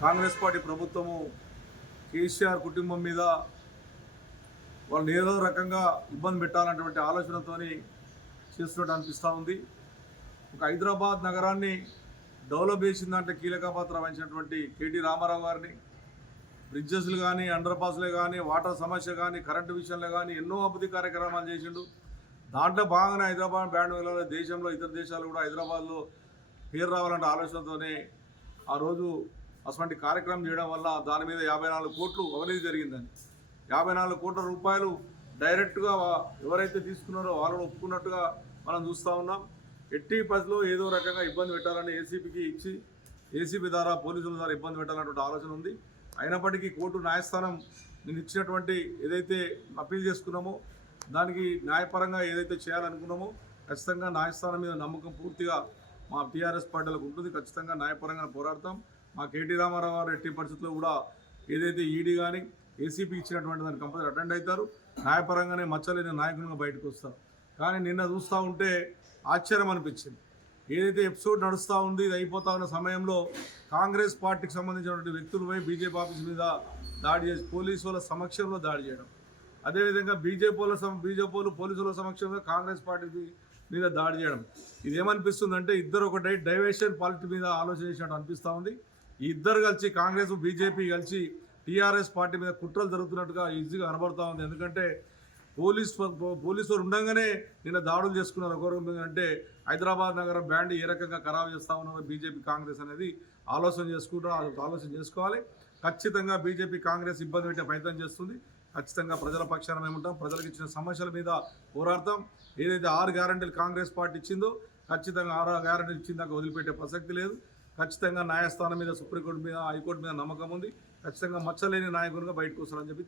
Congress party ప్రభుత్వము కేసీఆర్ కుటుంబం మీద వాళ్ళని ఏదో రకంగా ఇబ్బంది పెట్టాలన్నటువంటి ఆలోచనతో చేస్తున్నట్టు అనిపిస్తూ ఉంది. ఒక హైదరాబాద్ నగరాన్ని డెవలప్ చేసిన దాంట్లో కీలక పాత్ర వహించినటువంటి కేటీ రామారావు గారిని బ్రిడ్జెస్లు కానీ, అండర్ పాస్లే కానీ, వాటర్ సమస్య కానీ, కరెంటు విషయంలో కానీ ఎన్నో అభివృద్ధి కార్యక్రమాలు చేసిండు. దాంట్లో భాగంగా హైదరాబాద్ బ్రాండ్ వెళ్ళాలి, దేశంలో ఇతర దేశాలు కూడా హైదరాబాద్లో పేరు రావాలంటే ఆలోచనతోనే ఆ రోజు అటువంటి కార్యక్రమం చేయడం వల్ల దాని మీద 54 కోట్లు అవినీతి జరిగిందని, 54 కోట్ల రూపాయలు డైరెక్ట్గా ఎవరైతే తీసుకున్నారో వాళ్ళని ఒప్పుకున్నట్టుగా మనం చూస్తూ ఉన్నాం. ఎట్టి పరిస్థితిలో ఏదో రకంగా ఇబ్బంది పెట్టాలని ఏసీపీకి ఇచ్చి ఏసీపీ ద్వారా పోలీసుల ద్వారా ఇబ్బంది పెట్టాలన్నటువంటి ఆలోచన ఉంది. అయినప్పటికీ కోర్టు న్యాయస్థానం నేను ఇచ్చినటువంటి ఏదైతే అప్పీల్ చేసుకున్నామో దానికి న్యాయపరంగా ఏదైతే చేయాలనుకున్నామో ఖచ్చితంగా న్యాయస్థానం మీద నమ్మకం పూర్తిగా మా టీఆర్ఎస్ పార్టీలకు ఉంటుంది. ఖచ్చితంగా న్యాయపరంగా పోరాడతాం. మా కేటీ రామారావు గారు ఎట్టి పరిస్థితుల్లో కూడా ఏదైతే ఈడీ కానీ ఏసీపీ ఇచ్చినటువంటి దాన్ని కంపల్సరీ అటెండ్ అవుతారు. న్యాయపరంగానే మచ్చలేని నాయకునిగా బయటకు వస్తారు. కానీ నిన్న చూస్తూ ఉంటే ఆశ్చర్యం అనిపించింది. ఏదైతే ఎపిసోడ్ నడుస్తూ ఉంది, ఇది అయిపోతా ఉన్న సమయంలో కాంగ్రెస్ పార్టీకి సంబంధించినటువంటి వ్యక్తులపై బీజేపీ ఆఫీస్ మీద దాడి చేసి పోలీసుల సమక్షంలో దాడి చేయడం, అదేవిధంగా బీజేపీ పోలీసుల సమక్షంలో కాంగ్రెస్ పార్టీ మీద దాడి చేయడం, ఇది ఏమనిపిస్తుందంటే ఇద్దరు ఒకటి డైవర్షన్ పాలిటీ మీద ఆలోచన చేసినట్టు అనిపిస్తూ ఉంది. ఈ ఇద్దరు కలిసి కాంగ్రెస్ బీజేపీ కలిసి టీఆర్ఎస్ పార్టీ మీద కుట్రలు జరుగుతున్నట్టుగా ఈజీగా కనబడుతూ ఉంది. ఎందుకంటే పోలీసులు ఉండగానే నిన్న దాడులు చేసుకున్నారు. ఒకరు అంటే హైదరాబాద్ నగరం బ్యాండ్ ఏ రకంగా ఖరాబు చేస్తూ ఉన్నారో బీజేపీ కాంగ్రెస్ అనేది ఆలోచన చేసుకోవాలి. ఖచ్చితంగా బీజేపీ కాంగ్రెస్ ఇబ్బంది పెట్టే ప్రయత్నం చేస్తుంది. ఖచ్చితంగా ప్రజల పక్షాన మేము ఉంటాం. ప్రజలకు ఇచ్చిన సమస్యల మీద పోరాడతాం. ఏదైతే 6 గ్యారెంటీలు కాంగ్రెస్ పార్టీ ఇచ్చిందో ఖచ్చితంగా 6 గ్యారెంటీలు ఇచ్చిందాక వదిలిపెట్టే ప్రసక్తి లేదు. ఖచ్చితంగా న్యాయస్థానం మీద, సుప్రీంకోర్టు మీద, హైకోర్టు మీద నమ్మకం ఉంది. ఖచ్చితంగా మచ్చలేని నాయకునిగా బయటకు వస్తారని చెప్పి